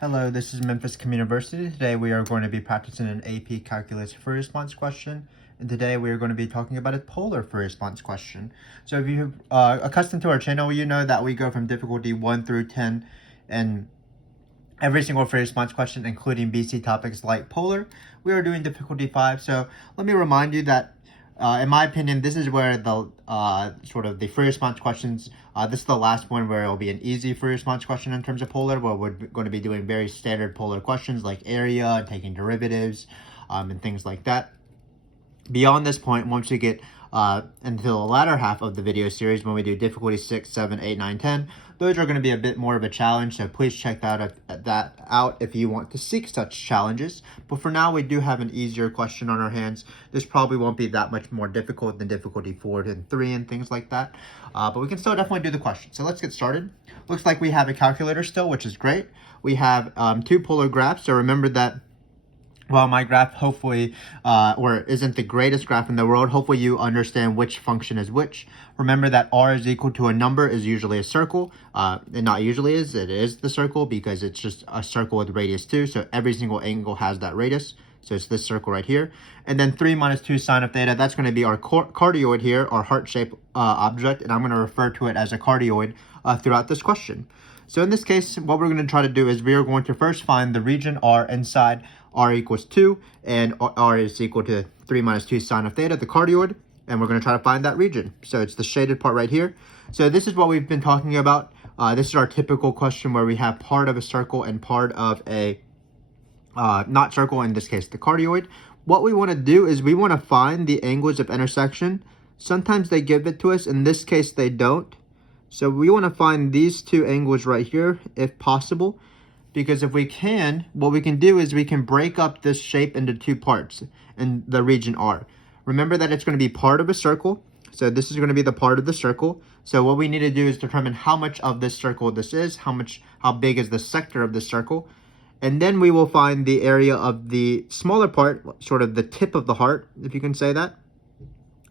Hello, this is Memphis Communiversity. Today we are going to be practicing an AP Calculus free response question. And today we are going to be talking about a polar free response question. So if you're accustomed to our channel, you know that we go from difficulty 1 through 10 and every single free response question, including BC topics like polar, we are doing difficulty 5. So let me remind you that in my opinion, this is where the sort of the free response questions, this is the last one where it'll be an easy free response question in terms of polar, where we're going to be doing very standard polar questions like area and taking derivatives and things like that. Beyond this point, once we get until the latter half of the video series, when we do difficulty 6, 7, 8, 9, 10, those are going to be a bit more of a challenge, so please check that out if you want to seek such challenges. But for now, we do have an easier question on our hands. This probably won't be that much more difficult than difficulty 4 and 3 and things like that, but we can still definitely do the question. So let's get started. Looks like we have a calculator still, which is great. We have two polar graphs, so remember that while my graph hopefully, or isn't the greatest graph in the world, hopefully you understand which function is which. Remember that r is equal to a number is usually a circle. And not usually is, it is the circle because it's just a circle with radius 2. So every single angle has that radius. So it's this circle right here. And then 3 minus 2 sine of theta, that's going to be our cardioid here, our heart-shaped object. And I'm going to refer to it as a cardioid throughout this question. So in this case, what we're going to try to do is we are going to first find the region R inside r equals 2, and r is equal to 3 minus 2 sine of theta, the cardioid, and we're going to try to find that region. So it's the shaded part right here. So this is what we've been talking about. This is our typical question where we have part of a circle and part of a not circle, in this case the cardioid. What we want to do is we want to find the angles of intersection. Sometimes they give it to us, in this case they don't. So we want to find these two angles right here if possible. Because if we can, what we can do is we can break up this shape into two parts in the region R. Remember that it's going to be part of a circle. So this is going to be the part of the circle. So what we need to do is determine how much of this circle this is, how big is the sector of the circle. And then we will find the area of the smaller part, sort of the tip of the heart, if you can say that,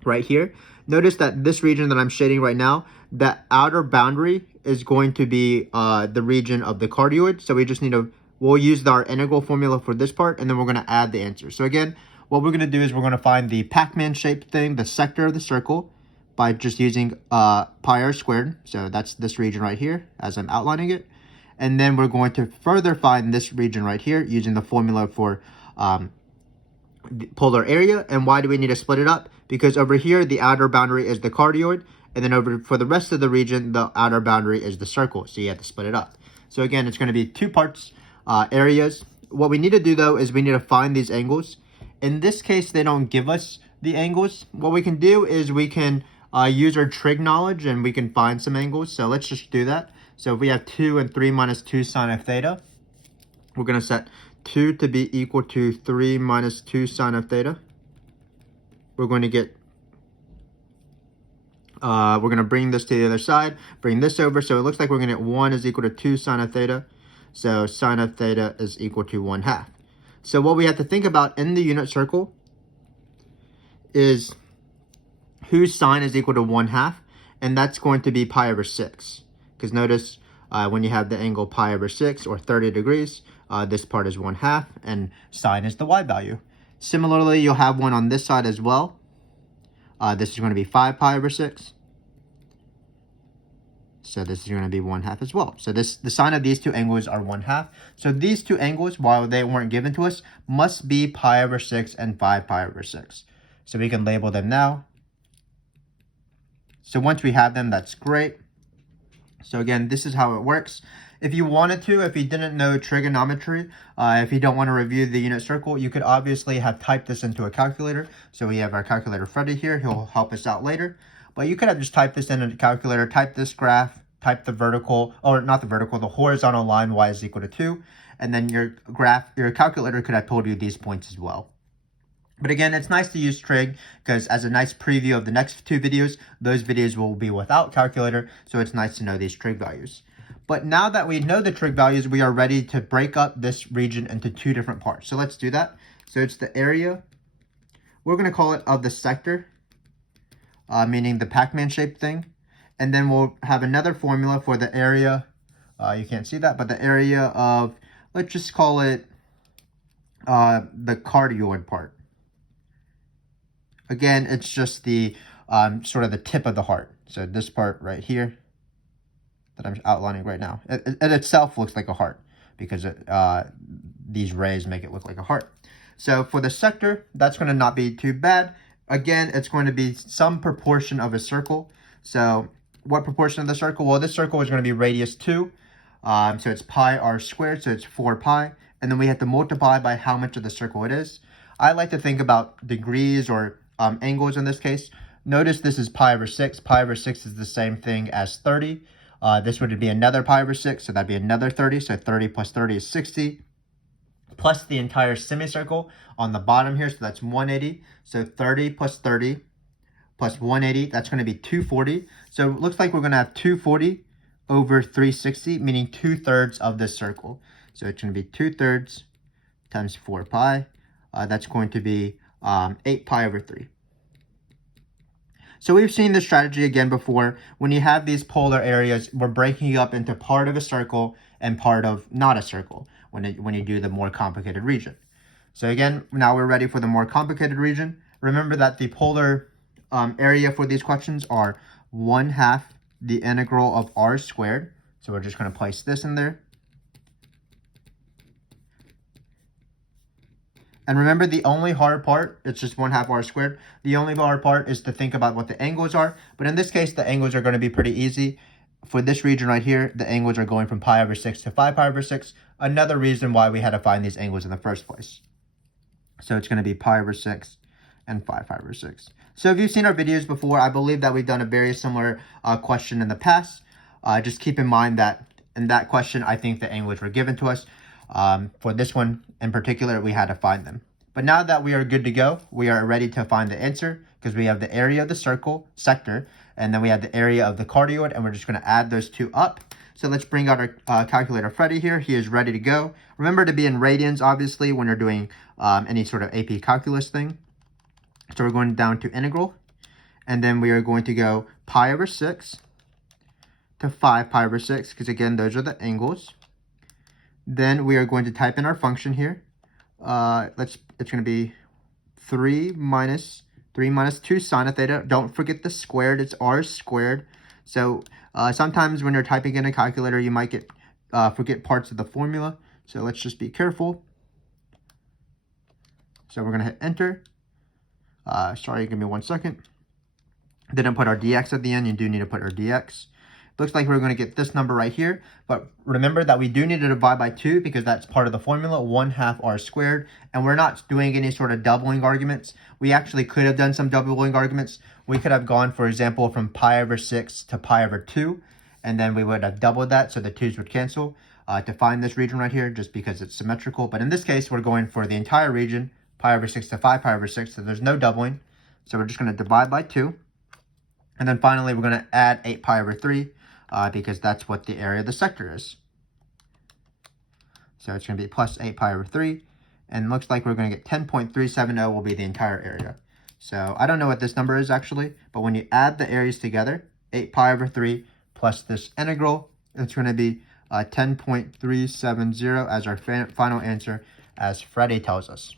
right here. Notice that this region that I'm shading right now, that outer boundary is going to be the region of the cardioid. So we just need to, we'll use our integral formula for this part, and then we're going to add the answer. So again, what we're going to do is we're going to find the Pac-Man shaped thing, the sector of the circle, by just using pi r squared. So that's this region right here as I'm outlining it. And then we're going to further find this region right here using the formula for the polar area. And why do we need to split it up? Because over here, the outer boundary is the cardioid. And then over for the rest of the region, the outer boundary is the circle. So you have to split it up. So again, it's going to be two parts, areas. What we need to do, though, is we need to find these angles. In this case, they don't give us the angles. What we can do is we can use our trig knowledge and we can find some angles. So let's just do that. So if we have 2 and 3 minus 2 sine of theta, we're going to set 2 to be equal to 3 minus 2 sine of theta. We're going to get we're going to bring this to the other side, bring this over. So it looks like we're going to get 1 is equal to 2 sine of theta. So sine of theta is equal to 1/2. So what we have to think about in the unit circle is whose sine is equal to 1/2. And that's going to be pi over 6. Because notice when you have the angle pi over 6 or 30 degrees, this part is 1/2 and sine is the y value. Similarly, you'll have one on this side as well. This is going to be 5 pi over 6. So this is going to be 1/2 as well. So the sine of these two angles are 1/2. So these two angles, while they weren't given to us, must be pi over 6 and 5 pi over 6. So we can label them now. So once we have them, that's great. So again, this is how it works. If you wanted to, if you didn't know trigonometry, if you don't want to review the unit circle, you could obviously have typed this into a calculator. So we have our calculator Freddy here. He'll help us out later. But you could have just typed this in a calculator, type this graph, type the vertical, or not the vertical, the horizontal line y is equal to 2. And then your calculator could have told you these points as well. But again, it's nice to use trig because as a nice preview of the next two videos, those videos will be without calculator. So it's nice to know these trig values. But now that we know the trig values, we are ready to break up this region into two different parts. So let's do that. So it's the area, we're going to call it of the sector, meaning the Pac-Man shaped thing. And then we'll have another formula for the area, you can't see that, but the area of let's just call it the cardioid part. Again, it's just the sort of the tip of the heart. So this part right here that I'm outlining right now, it itself looks like a heart because these rays make it look like a heart. So for the sector, that's going to not be too bad. Again, it's going to be some proportion of a circle. So what proportion of the circle? Well, this circle is going to be radius 2. So it's pi r squared, so it's 4 pi. And then we have to multiply by how much of the circle it is. I like to think about degrees or angles in this case. Notice this is pi over 6. Pi over 6 is the same thing as 30. This would be another pi over 6, so that'd be another 30. So 30 plus 30 is 60. Plus the entire semicircle on the bottom here, so that's 180. So 30 plus 30 plus 180, that's going to be 240. So it looks like we're going to have 240 over 360, meaning 2/3 of this circle. So it's going to be 2/3 times 4 pi. That's going to be 8 pi over 3. So we've seen this strategy again before. When you have these polar areas, we're breaking up into part of a circle and part of not a circle when you do the more complicated region. So again, now we're ready for the more complicated region. Remember that the polar area for these questions are 1/2 the integral of r squared. So we're just going to place this in there. And remember, the only hard part, it's just 1/2 r squared. The only hard part is to think about what the angles are. But in this case, the angles are going to be pretty easy. For this region right here, the angles are going from pi over 6 to 5 pi over 6. Another reason why we had to find these angles in the first place. So it's going to be pi over 6 and 5 pi over 6. So if you've seen our videos before, I believe that we've done a very similar question in the past. Just keep in mind that in that question, I think the angles were given to us. For this one in particular, we had to find them. But now that we are good to go, we are ready to find the answer because we have the area of the circle, sector, and then we have the area of the cardioid, and we're just going to add those two up. So let's bring out our calculator Freddy here. He is ready to go. Remember to be in radians, obviously, when you're doing any sort of AP calculus thing. So we're going down to integral, and then we are going to go pi over 6 to 5 pi over 6, because again, those are the angles. Then we are going to type in our function here. It's going to be 3 minus 2 sine of theta. Don't forget the squared. It's r squared. So sometimes when you're typing in a calculator, you might forget parts of the formula. So let's just be careful. So we're going to hit enter. Sorry, give me 1 second. Didn't put our dx at the end. You do need to put our dx. Looks like we're going to get this number right here. But remember that we do need to divide by 2 because that's part of the formula, 1/2 r squared. And we're not doing any sort of doubling arguments. We actually could have done some doubling arguments. We could have gone, for example, from pi over 6 to pi over 2. And then we would have doubled that, so the 2's would cancel to find this region right here just because it's symmetrical. But in this case, we're going for the entire region, pi over 6 to 5 pi over 6. So there's no doubling. So we're just going to divide by 2. And then finally, we're going to add 8 pi over 3. Because that's what the area of the sector is. So it's going to be plus 8 pi over 3. And looks like we're going to get 10.370 will be the entire area. So I don't know what this number is actually, but when you add the areas together, 8 pi over 3 plus this integral, it's going to be 10.370 as our final answer, as Freddy tells us.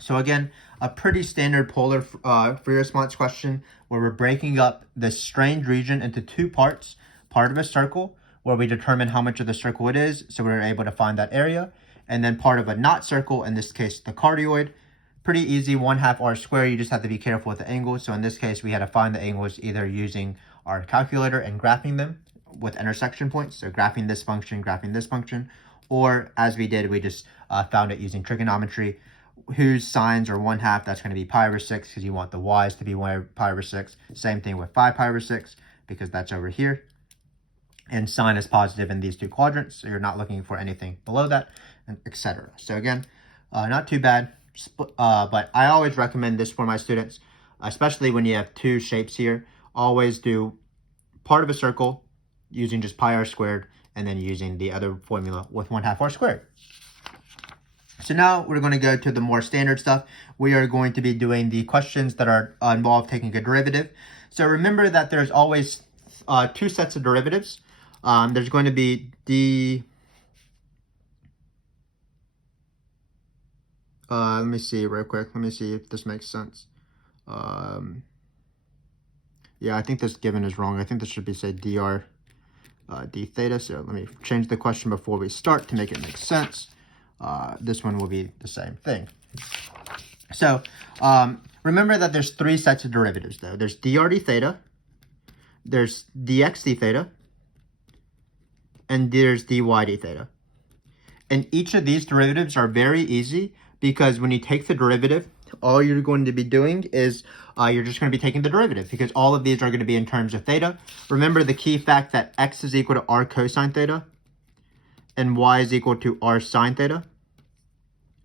So again, a pretty standard polar free response question where we're breaking up this strange region into 2 parts. Part of a circle where we determine how much of the circle it is, so we're able to find that area. And then part of a not circle, in this case the cardioid. Pretty easy, 1/2 r squared. You just have to be careful with the angles. So in this case, we had to find the angles either using our calculator and graphing them with intersection points. So graphing this function, or as we did, we just found it using trigonometry. Whose sines are 1/2, that's going to be pi over 6 because you want the y's to be pi over 6. Same thing with 5 pi over 6 because that's over here. And sine is positive in these 2 quadrants, so you're not looking for anything below that, and etc. So again, not too bad, but I always recommend this for my students, especially when you have 2 shapes here. Always do part of a circle using just pi r squared, and then using the other formula with 1/2 r squared. So now we're going to go to the more standard stuff. We are going to be doing the questions that are involved taking a derivative. So remember that there's always 2 sets of derivatives. There's going to be Let me see real quick. Let me see if this makes sense. Yeah, I think this given is wrong. I think this should be, say, dr d theta. So let me change the question before we start to make it make sense. This one will be the same thing. So remember that there's three sets of derivatives, though. There's dr d theta, there's dx d theta, and there's dy d theta. And each of these derivatives are very easy because when you take the derivative, all you're going to be doing is you're just going to be taking the derivative because all of these are going to be in terms of theta. Remember the key fact that x is equal to r cosine theta and y is equal to r sine theta.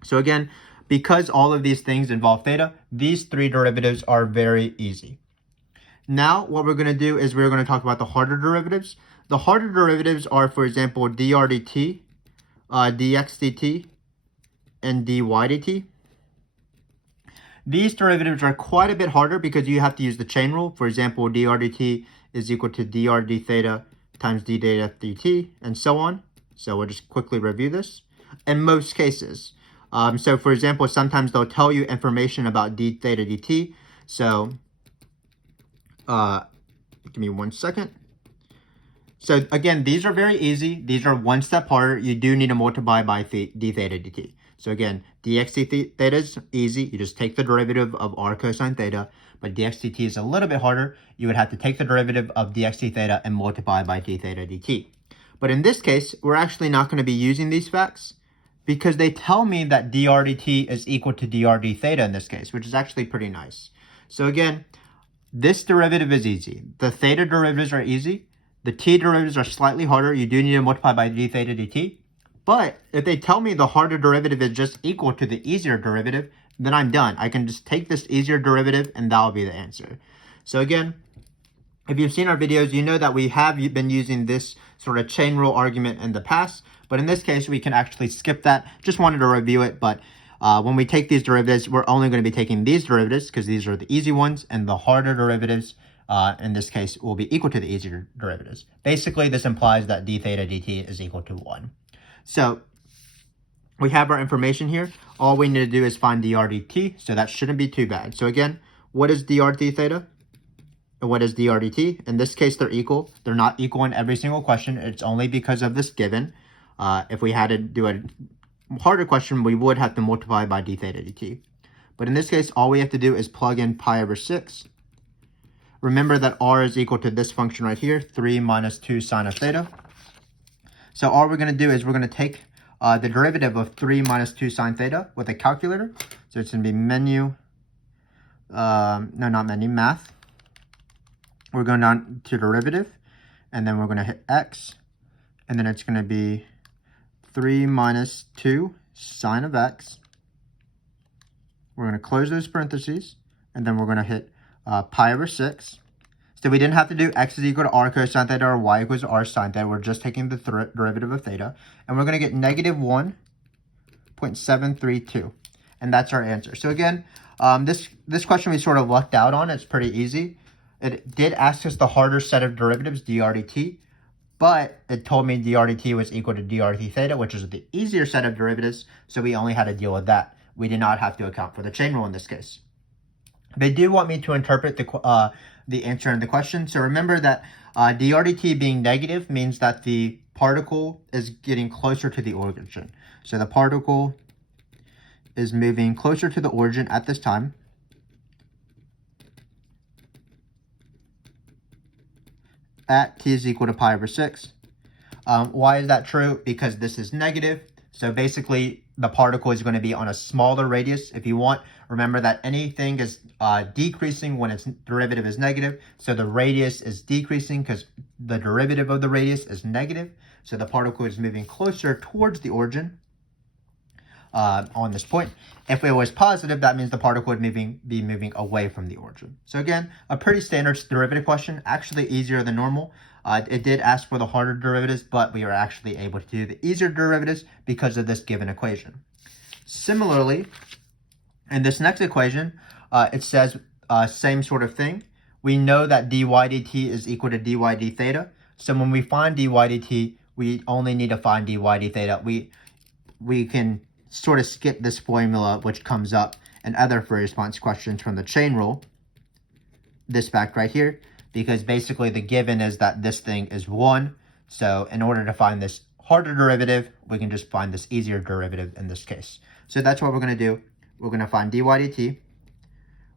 So again, because all of these things involve theta, these three derivatives are very easy. Now, what we're going to do is we're going to talk about the harder derivatives. The harder derivatives are, for example, dr dt, dx dt, and dy dt. These derivatives are quite a bit harder because you have to use the chain rule. For example, dr dt is equal to dr d theta times d theta dt, and so on. So we'll just quickly review this. In most cases, so for example, sometimes they'll tell you information about d theta dt. So give me 1 second. So again, these are very easy. These are one step harder. You do need to multiply by d theta dt. So again, dx d theta is easy. You just take the derivative of r cosine theta. But dx dt is a little bit harder. You would have to take the derivative of dx d theta and multiply by d theta dt. But in this case, we're actually not going to be using these facts because they tell me that dr dt is equal to dr d theta in this case, which is actually pretty nice. So again, this derivative is easy. The theta derivatives are easy. The t derivatives are slightly harder. You do need to multiply by d theta dt. But if they tell me the harder derivative is just equal to the easier derivative, then I'm done. I can just take this easier derivative and that'll be the answer. So again, if you've seen our videos, you know that we have been using this sort of chain rule argument in the past. But in this case, we can actually skip that. Just wanted to review it. But when we take these derivatives, we're only going to be taking these derivatives because these are the easy ones. And the harder derivatives, in this case, will be equal to the easier derivatives. Basically, this implies that d theta dt is equal to 1. So we have our information here. All we need to do is find dr dt. So that shouldn't be too bad. So again, what is dr d theta? And what is dr dt? In this case, they're equal. They're not equal in every single question. It's only because of this given. If we had to do a harder question, we would have to multiply by d theta dt. But in this case, all we have to do is plug in pi over 6. Remember that r is equal to this function right here, 3 minus 2 sine of theta. So all we're going to do is we're going to take the derivative of 3 minus 2 sine theta with a calculator. So it's going to be math. We're going down to derivative, and then we're going to hit x, and then it's going to be 3 minus 2 sine of x. We're going to close those parentheses, and then we're going to hit pi over 6. So we didn't have to do x is equal to r cosine theta or y equals r sine theta. We're just taking the derivative of theta. And we're going to get negative 1.732. And that's our answer. So again, this question we sort of lucked out on. It's pretty easy. It did ask us the harder set of derivatives, dr dt. But it told me dr dt was equal to dr d theta, which is the easier set of derivatives. So we only had to deal with that. We did not have to account for the chain rule in this case. They do want me to interpret the answer in the question. So remember that dr dt being negative means that the particle is getting closer to the origin. So the particle is moving closer to the origin at this time. At t is equal to pi over 6. Why is that true? Because this is negative. So basically, the particle is going to be on a smaller radius. If you want, remember that anything is decreasing when its derivative is negative. So the radius is decreasing because the derivative of the radius is negative. So the particle is moving closer towards the origin on this point. If it was positive, that means the particle would be moving away from the origin. So again, a pretty standard derivative question, actually easier than normal. It did ask for the harder derivatives, but we were actually able to do the easier derivatives because of this given equation. Similarly, in this next equation, it says same sort of thing. We know that dy dt is equal to dy d theta. So when we find dy dt, we only need to find dy d theta. We can sort of skip this formula which comes up in other free response questions from the chain rule, this fact right here, because basically the given is that this thing is 1. So in order to find this harder derivative, we can just find this easier derivative in this case. So that's what we're going to do. We're going to find dy dt.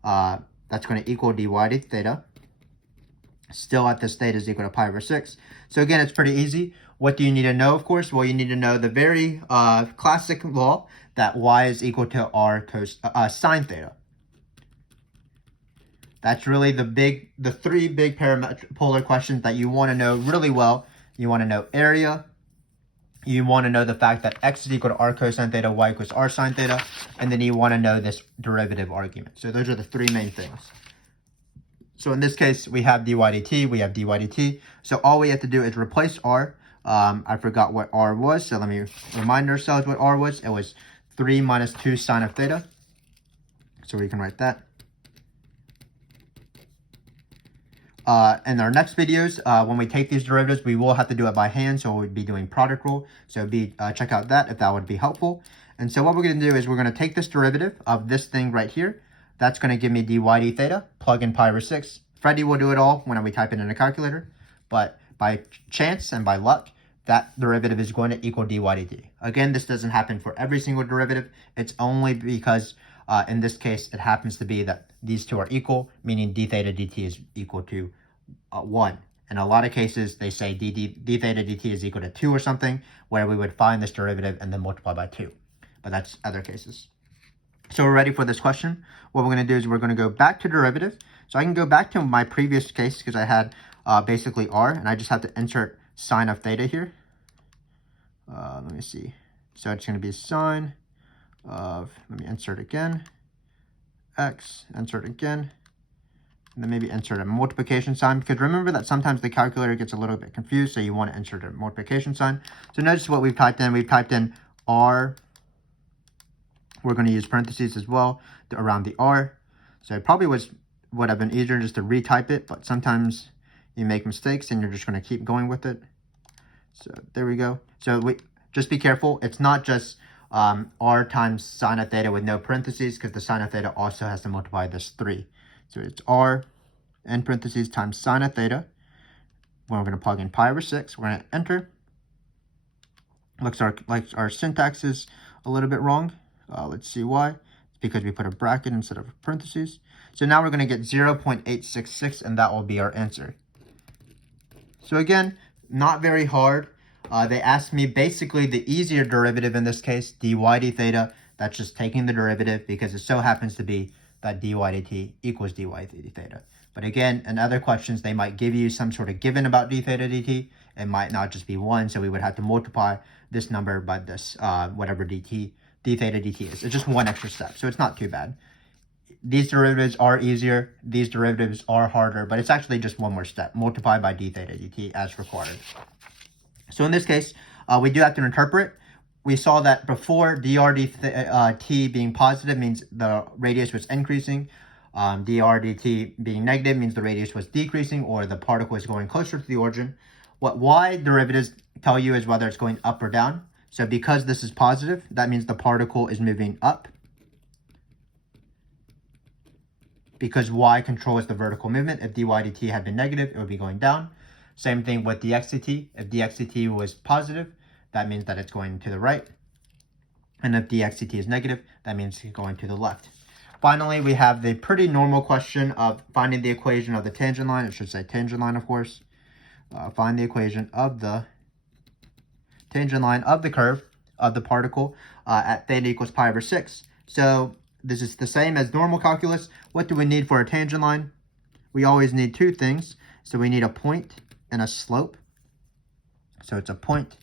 That's going to equal dy d theta. Still at this theta is equal to pi over 6. So again, it's pretty easy. What do you need to know, of course? Well, you need to know the very classic law that y is equal to r sine theta. That's really the three big polar questions that you want to know really well. You want to know area. You want to know the fact that x is equal to r cosine theta, y equals r sine theta, and then you want to know this derivative argument. So those are the three main things. So in this case, we have dy dt, we have dy dt. So all we have to do is replace r. I forgot what r was, so let me remind ourselves what r was. It was 3 minus 2 sine of theta. So we can write that. In our next videos, when we take these derivatives, we will have to do it by hand, so we'll be doing product rule. So check out that if that would be helpful. And so what we're going to do is we're going to take this derivative of this thing right here. That's going to give me dy d theta, plug in pi over 6. Freddie will do it all when we type it in a calculator. But by chance and by luck, that derivative is going to equal dy dt. Again, this doesn't happen for every single derivative. It's only because in this case, it happens to be that these two are equal, meaning d theta dt is equal to 1. In a lot of cases, they say d theta dt is equal to 2 or something, where we would find this derivative and then multiply by 2. But that's other cases. So we're ready for this question. What we're going to do is we're going to go back to derivative. So I can go back to my previous case because I had basically r, and I just have to insert sine of theta here. Let me see. So it's going to be sine of, let me insert again, x, insert again, and then maybe insert a multiplication sign, because remember that sometimes the calculator gets a little bit confused, so you want to insert a multiplication sign. So notice what we've typed in. We've typed in r. We're going to use parentheses as well around the r. So it probably would have been easier just to retype it, but sometimes you make mistakes and you're just going to keep going with it. So there we go. So just be careful. It's not just r times sine of theta with no parentheses, because the sine of theta also has to multiply this 3. So it's r in parentheses times sine of theta. When we're going to plug in pi over 6, we're going to enter. Looks like our syntax is a little bit wrong. Let's see why. It's because we put a bracket instead of parentheses. So now we're going to get 0.866, and that will be our answer. So again, not very hard. They asked me basically the easier derivative in this case, dy d theta. That's just taking the derivative because it so happens to be that dy dt equals dy d theta. But again, in other questions, they might give you some sort of given about d theta dt. It might not just be 1, so we would have to multiply this number by this, whatever d theta dt is. It's just one extra step, so it's not too bad. These derivatives are easier. These derivatives are harder, but it's actually just one more step. Multiply by d theta dt as required. So in this case, we do have to interpret. We saw that before dr dt being positive means the radius was increasing. Dr dt being negative means the radius was decreasing, or the particle is going closer to the origin. What y derivatives tell you is whether it's going up or down. So because this is positive, that means the particle is moving up. Because y controls the vertical movement. If dy dt had been negative, it would be going down. Same thing with dx dt. If dx dt was positive, that means that it's going to the right. And if dx dt is negative, that means it's going to the left. Finally, we have the pretty normal question of finding the equation of the tangent line. It should say tangent line, of course. Find the equation of the tangent line of the curve of the particle at theta equals pi over 6. So this is the same as normal calculus. What do we need for a tangent line? We always need two things. So we need a point and a slope. So it's a point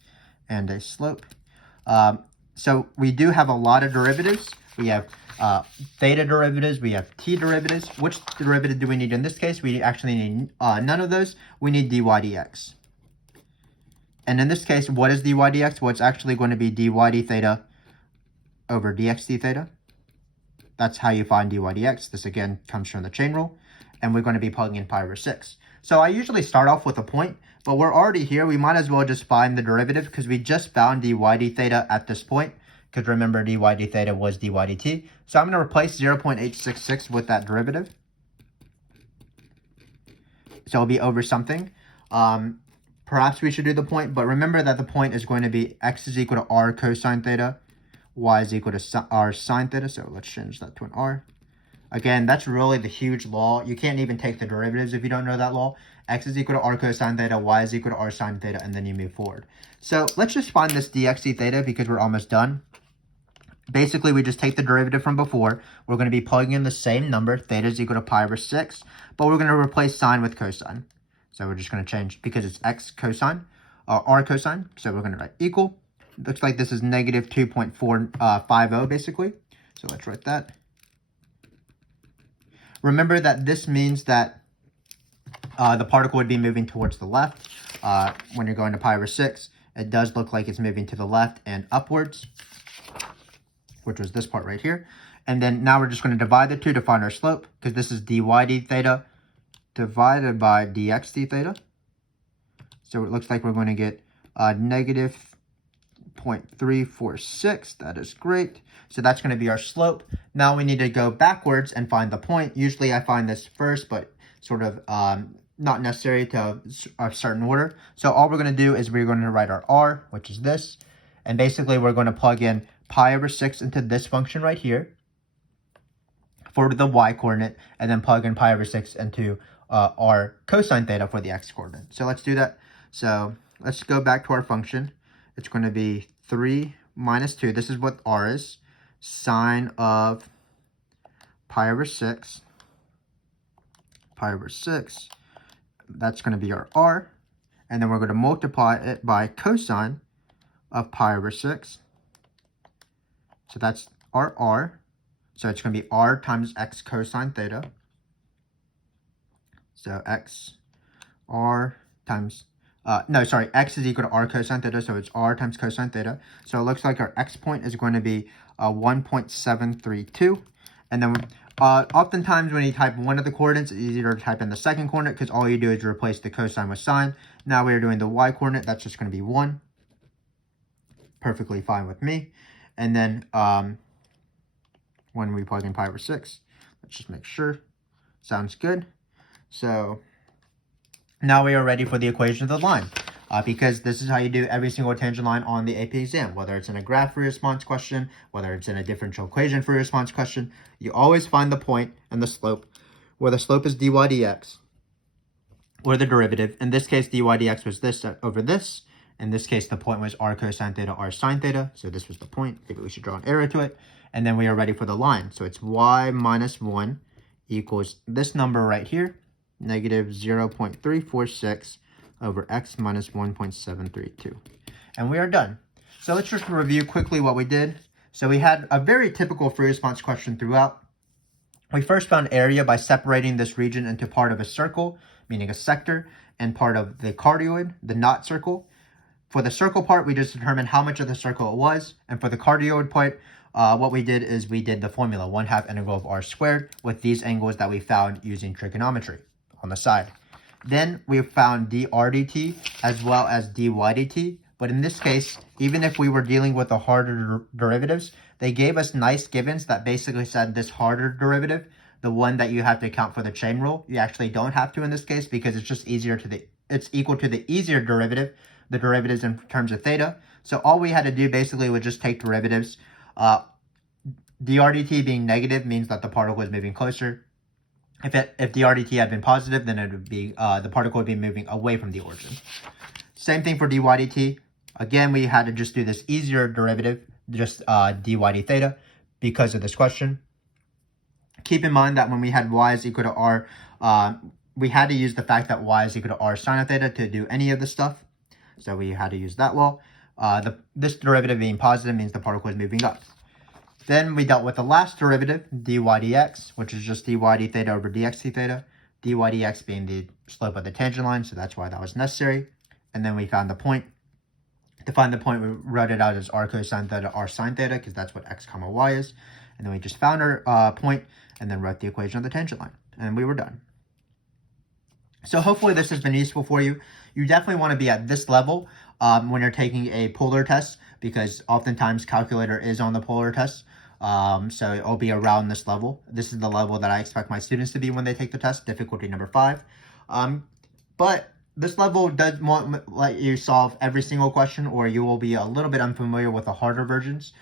and a slope. So we do have a lot of derivatives. We have theta derivatives, we have t derivatives. Which derivative do we need in this case? We actually need none of those. We need dy dx. And in this case, what is dy dx? Well, it's actually going to be dy d theta over dx d theta. That's how you find dy dx. This again comes from the chain rule. And we're going to be plugging in pi over 6. So I usually start off with a point, but we're already here. We might as well just find the derivative because we just found dy d theta at this point. because remember dy d theta was dy dt. So I'm going to replace 0.866 with that derivative. So it'll be over something. Perhaps we should do the point, but remember that the point is going to be x is equal to r cosine theta, y is equal to r sine theta. So let's change that to an r. Again, that's really the huge law. You can't even take the derivatives if you don't know that law. X is equal to r cosine theta, y is equal to r sine theta, and then you move forward. So let's just find this dx d theta because we're almost done. Basically, we just take the derivative from before. We're going to be plugging in the same number. Theta is equal to pi over 6, but we're going to replace sine with cosine. So we're just going to change, because it's x cosine, r cosine. So we're going to write equal. Looks like this is negative 2.450 basically. So let's write that. Remember that this means that the particle would be moving towards the left. When you're going to pi over 6, it does look like it's moving to the left and upwards, which was this part right here. And then now we're just going to divide the two to find our slope, because this is dy d theta divided by dx d theta. So it looks like we're going to get negative 0.346. That is great. So that's going to be our slope. Now we need to go backwards and find the point. Usually I find this first, but sort of not necessary to a certain order. So all we're going to do is we're going to write our r, which is this. And basically we're going to plug in pi over 6 into this function right here for the y coordinate, and then plug in pi over 6 into r cosine theta for the x coordinate. So let's do that. So let's go back to our function. It's going to be 3 minus 2. This is what r is. Sine of pi over 6. Pi over 6. That's going to be our r. And then we're going to multiply it by cosine of pi over 6. So that's our r. So it's going to be r times x cosine theta. So x is equal to r cosine theta, so it's r times cosine theta. So it looks like our x point is going to be 1.732. And then oftentimes when you type one of the coordinates, it's easier to type in the second coordinate, because all you do is replace the cosine with sine. Now we're doing the y coordinate, that's just going to be 1. Perfectly fine with me. And then when we plug in pi over 6, let's just make sure. Sounds good. So now we are ready for the equation of the line, because this is how you do every single tangent line on the AP exam, whether it's in a graph Fourier response question, whether it's in a differential equation Fourier response question. You always find the point and the slope, where the slope is dy dx, or the derivative. In this case, dy dx was this over this. In this case, the point was r cosine theta, r sine theta. So this was the point. Maybe we should draw an arrow to it. And then we are ready for the line. So it's y minus 1 equals this number right here, negative 0.346 over x minus 1.732. And we are done. So let's just review quickly what we did. So we had a very typical Fourier response question throughout. We first found area by separating this region into part of a circle, meaning a sector, and part of the cardioid, the knot circle. For the circle part, we just determined how much of the circle it was. And for the cardioid part, what we did is we did the formula, 1/2 integral of r squared, with these angles that we found using trigonometry on the side. Then we found dr dt as well as dy dt. But in this case, even if we were dealing with the harder derivatives, they gave us nice givens that basically said this harder derivative, the one that you have to account for the chain rule, you actually don't have to in this case, because it's just it's equal to the easier derivative, the derivatives in terms of theta. So all we had to do basically was just take derivatives. Dr dt being negative means that the particle is moving closer. If dr dt had been positive, then it would be the particle would be moving away from the origin. Same thing for dy dt. Again, we had to just do this easier derivative, just dy d theta, because of this question. Keep in mind that when we had y is equal to r, we had to use the fact that y is equal to r sine of theta to do any of this stuff. So we had to use that law. This derivative being positive means the particle is moving up. Then we dealt with the last derivative, dy dx, which is just dy d theta over dx d theta. Dy dx being the slope of the tangent line, so that's why that was necessary. And then we found the point. To find the point, we wrote it out as r cosine theta, r sine theta, because that's what x comma y is. And then we just found our point, and then wrote the equation of the tangent line. And we were done. So hopefully this has been useful for you. You definitely want to be at this level. when you're taking a polar test, because oftentimes calculator is on the polar test. So it'll be around this level. This is the level that I expect my students to be when they take the test, difficulty number 5. But this level does not let you solve every single question, or you will be a little bit unfamiliar with the harder versions.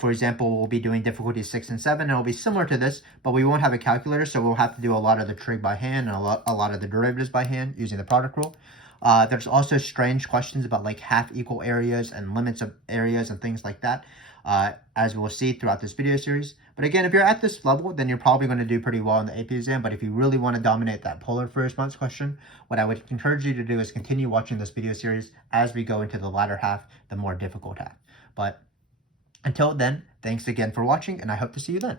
For example, we'll be doing difficulty 6 and 7, and it'll be similar to this, but we won't have a calculator, so we'll have to do a lot of the trig by hand and a lot of the derivatives by hand using the product rule. There's also strange questions about like half equal areas and limits of areas and things like that, as we'll see throughout this video series. But again, if you're at this level, then you're probably going to do pretty well in the AP exam. But if you really want to dominate that polar free response question, what I would encourage you to do is continue watching this video series as we go into the latter half, the more difficult half. But until then, thanks again for watching, and I hope to see you then.